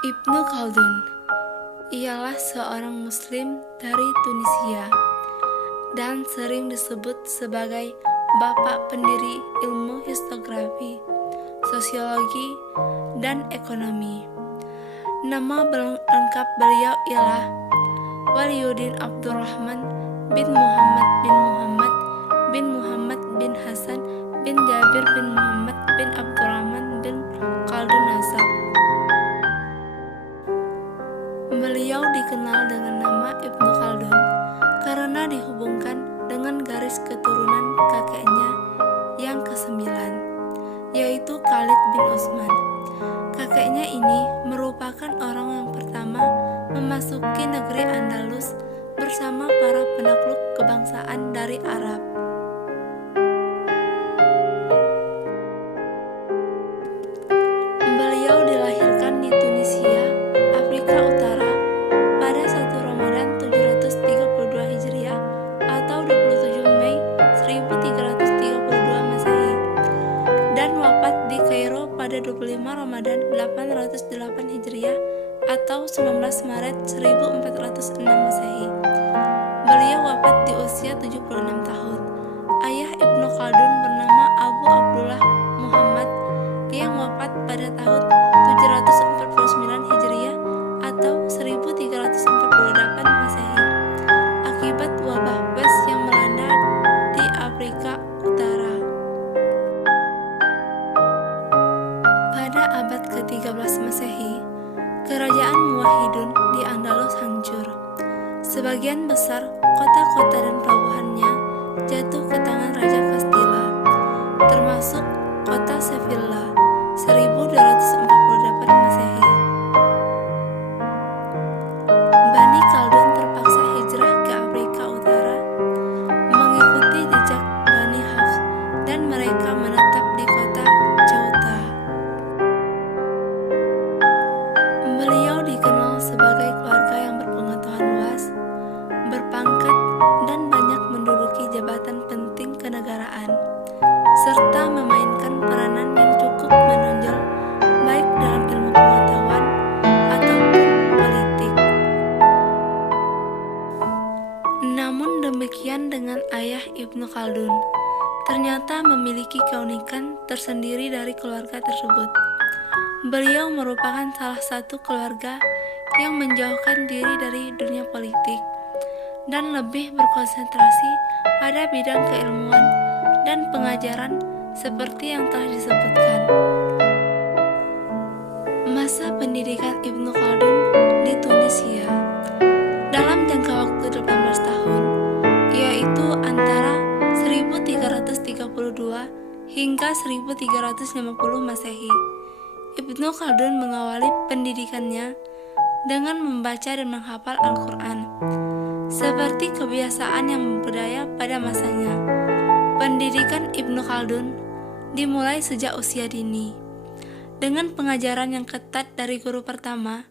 Ibnu Khaldun ialah seorang Muslim dari Tunisia dan sering disebut sebagai bapak pendiri ilmu historiografi, sosiologi, dan ekonomi. Nama lengkap beliau ialah Waliyuddin Abdurrahman bin Muhammad bin Muhammad bin Muhammad bin Hasan bin Jabir bin Muhammad bin Abdurrahman bin Khaldun Nasab. Beliau dikenal dengan nama Ibnu Khaldun karena dihubungkan dengan garis keturunan kakeknya yang ke-9, yaitu Khalid bin Utsman. Kakeknya ini merupakan orang yang pertama memasuki negeri Andalus bersama para penakluk kebangsaan dari Arab. Beliau dilahirkan di Tunisia, Afrika Utara pada 1 Ramadan 732 Hijriah atau 27 Mei 1332 Masehi dan wafat di Kairo pada 25 Ramadan 808 Hijriah atau 19 Maret 1406 Masehi. Beliau wafat di usia 76 tahun. Ayah Ibnu Khaldun bernama Abu Abdullah Muhammad yang wafat pada tahun 749 Hijriah atau 1348 Masehi akibat wabah pes yang melanda di Afrika Utara. Pada abad ke-13 Masehi, kerajaan Muwahhidun di Andalus hancur. Sebagian besar kota-kota dan pelabuhannya jatuh ke tangan Raja Castilla, termasuk kota Sevilla 1248 Masehi. Bani Khaldun terpaksa hijrah ke Afrika Utara mengikuti jejak Bani Hafs dan mereka menetap di kota Ceuta. Beliau dikenal sebagai keluarga yang berpengetahuan luas, berpangkat, dan banyak menduduki jabatan penting kenegaraan, serta memainkan peranan yang cukup menonjol baik dalam ilmu pengetahuan ataupun politik. Namun demikian dengan ayah Ibnu Khaldun, ternyata memiliki keunikan tersendiri dari keluarga tersebut. Beliau merupakan salah satu keluarga yang menjauhkan diri dari dunia politik dan lebih berkonsentrasi pada bidang keilmuan dan pengajaran seperti yang telah disebutkan. Masa pendidikan Ibnu Khaldun di Tunisia dalam jangka waktu 18 tahun, yaitu antara 1332 hingga 1350 Masehi. Ibnu Khaldun mengawali pendidikannya dengan membaca dan menghafal Al-Quran, seperti kebiasaan yang budaya pada masanya. Pendidikan Ibnu Khaldun dimulai sejak usia dini, dengan pengajaran yang ketat dari guru pertama,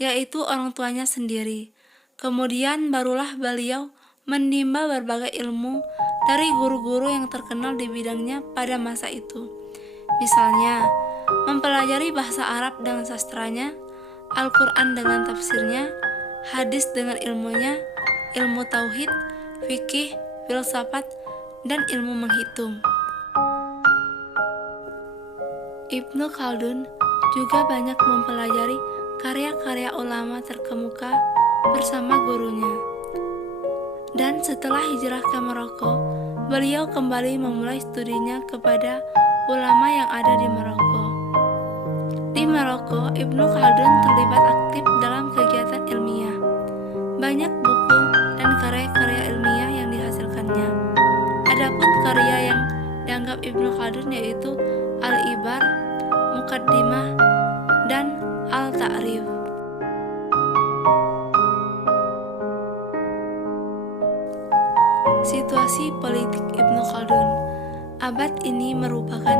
yaitu orang tuanya sendiri. Kemudian barulah beliau menimba berbagai ilmu dari guru-guru yang terkenal di bidangnya pada masa itu. Misalnya, mempelajari bahasa Arab dengan sastranya, Al-Quran dengan tafsirnya, hadis dengan ilmunya, ilmu tauhid, fikih, filsafat, dan ilmu menghitung. Ibnu Khaldun juga banyak mempelajari karya-karya ulama terkemuka bersama gurunya. Dan setelah hijrah ke Maroko, beliau kembali memulai studinya kepada ulama yang ada di Maroko. Di Maroko, Ibnu Khaldun terlibat aktif dalam kegiatan ilmiah. Banyak buku dan karya-karya ilmiah yang dihasilkannya. Adapun karya yang dianggap Ibnu Khaldun yaitu Al-Ibar, Muqaddimah, dan Al-Ta'rif. Situasi politik Ibnu Khaldun. Abad ini merupakan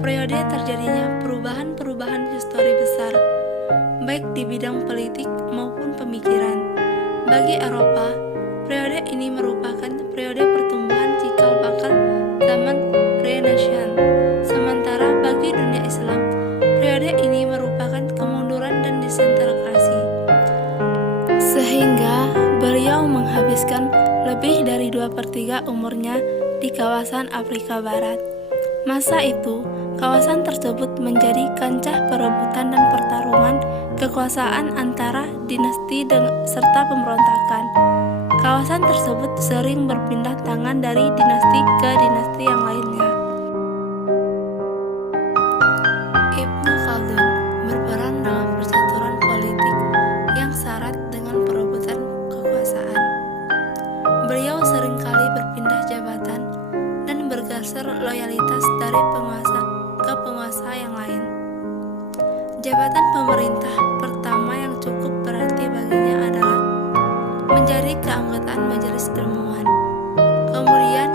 periode terjadinya perubahan-perubahan histori besar, baik di bidang politik maupun pemikiran. Bagi Eropa, periode ini merupakan periode pertumbuhan cikal bakal zaman Renaissance. Sementara bagi dunia Islam, periode ini merupakan kemunduran dan disentralisasi ketika umurnya di kawasan Afrika Barat. Masa itu, kawasan tersebut menjadi kancah perebutan dan pertarungan kekuasaan antara dinasti serta pemberontakan. Kawasan tersebut sering berpindah tangan dari dinasti ke dinasti yang lainnya. Ibnu Khaldun berperan dalam percaturan politik yang syarat dengan perebutan kekuasaan. Beliau seringkali berpindah jabatan dan bergeser loyalitas dari penguasa ke penguasa yang lain. Jabatan pemerintah pertama yang cukup berarti baginya adalah menjadi keanggotaan Majelis Ilmuwan. Kemudian,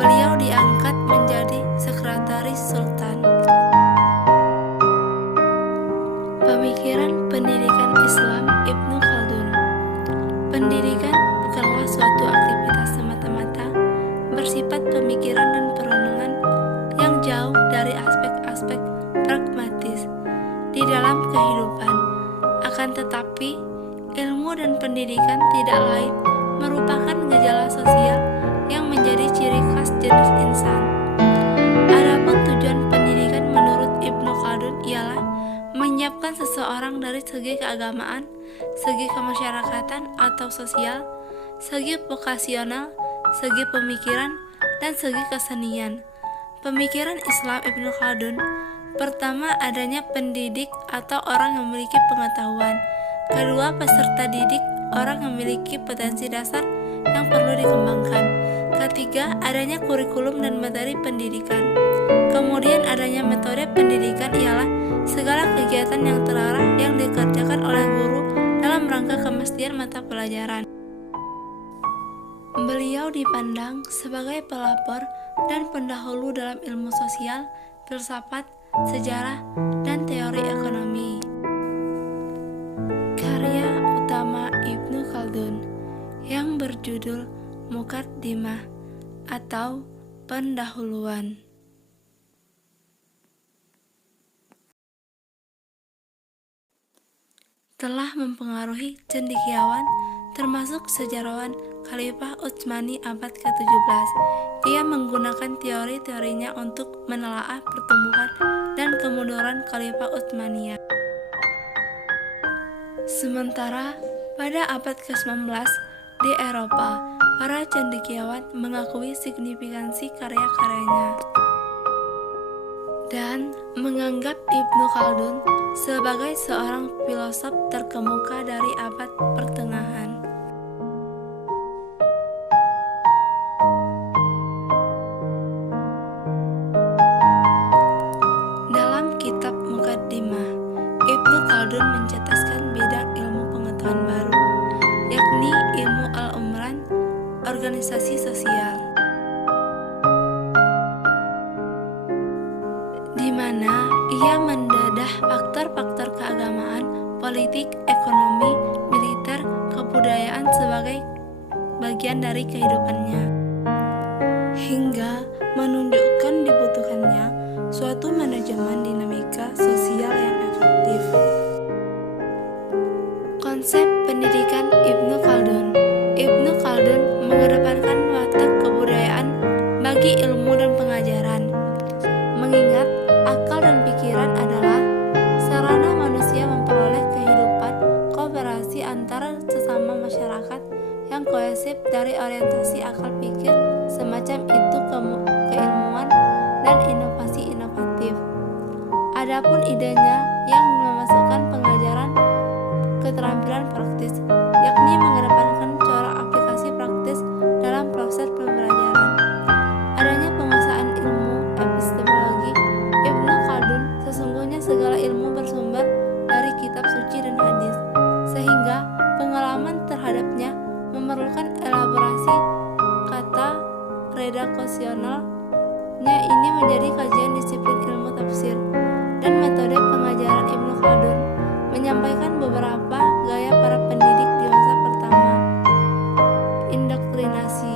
beliau diangkat menjadi sekretaris Sultan. Pemikiran pendidikan Islam Ibnu Khaldun. Pendidikan bukanlah suatu aktivitas semata-mata bersifat pemikiran dan perenungan yang jauh dari aspek-aspek pragmatis di dalam kehidupan. Akan tetapi, ilmu dan pendidikan tidak lain merupakan gejala sosial yang menjadi ciri khas jenis insan. Adapun tujuan pendidikan menurut Ibnu Khaldun ialah menyiapkan seseorang dari segi keagamaan, segi kemasyarakatan atau sosial, segi vokasional, segi pemikiran, dan segi kesenian. Pemikiran Islam Ibnu Khaldun, pertama adanya pendidik atau orang yang memiliki pengetahuan. Kedua, peserta didik, orang yang memiliki potensi dasar yang perlu dikembangkan. Ketiga, adanya kurikulum dan materi pendidikan. Kemudian adanya metode pendidikan ialah segala kegiatan yang terarah yang dikerjakan oleh guru dalam rangka kemestian mata pelajaran. Beliau dipandang sebagai pelapor dan pendahulu dalam ilmu sosial, filsafat, sejarah, dan teori ekonomi. Karya utama Ibnu Khaldun yang berjudul Muqaddimah atau pendahuluan. Telah mempengaruhi cendekiawan termasuk sejarawan Khalifah Utsmani abad ke-17. Ia menggunakan teori-teorinya untuk menelaah pertumbuhan dan kemunduran Khalifah Utsmaniyah. Sementara pada abad ke-19 di Eropa, para cendekiawan mengakui signifikansi karya-karyanya dan menganggap Ibnu Khaldun sebagai seorang filosof terkemuka dari abad pertengahan. Dalam kitab Muqaddimah, Ibnu Khaldun mencetuskan bidang ilmu pengetahuan baru, yakni ilmu al-umran, organisasi sosial, di mana ia mendedah faktor-faktor keagamaan, politik, ekonomi, militer, kebudayaan sebagai bagian dari kehidupannya, hingga menunjukkan dibutuhkannya suatu manajemen dinamika sosial yang efektif. Konsep pendidikan Ibnu Khaldun. Ibnu Khaldun mengedepankan watak kebudayaan bagi ilmu dan pengajaran, mengingat akal dan pikiran adalah sarana manusia memperoleh kehidupan kooperasi antara sesama masyarakat yang kohesif. Dari orientasi akal pikir semacam itu keilmuan dan inovasi inovatif. Adapun idenya yang memasukkan pengajaran keterampilan praktis, yakni mengedepankan corak aplikasi praktis dalam proses pembelajaran. Adanya penguasaan ilmu epistemologi. Ibnu Khaldun sesungguhnya segala ilmu bersumber dari kitab suci dan hadis, sehingga pengalaman terhadapnya memerlukan elaborasi kata redaksionalnya. Ini menjadi kajian disiplin ilmu tafsir dan metode pengajaran Ibnu Khaldun menyampaikan beberapa gaya para pendidik di masa pertama. Indoktrinasi.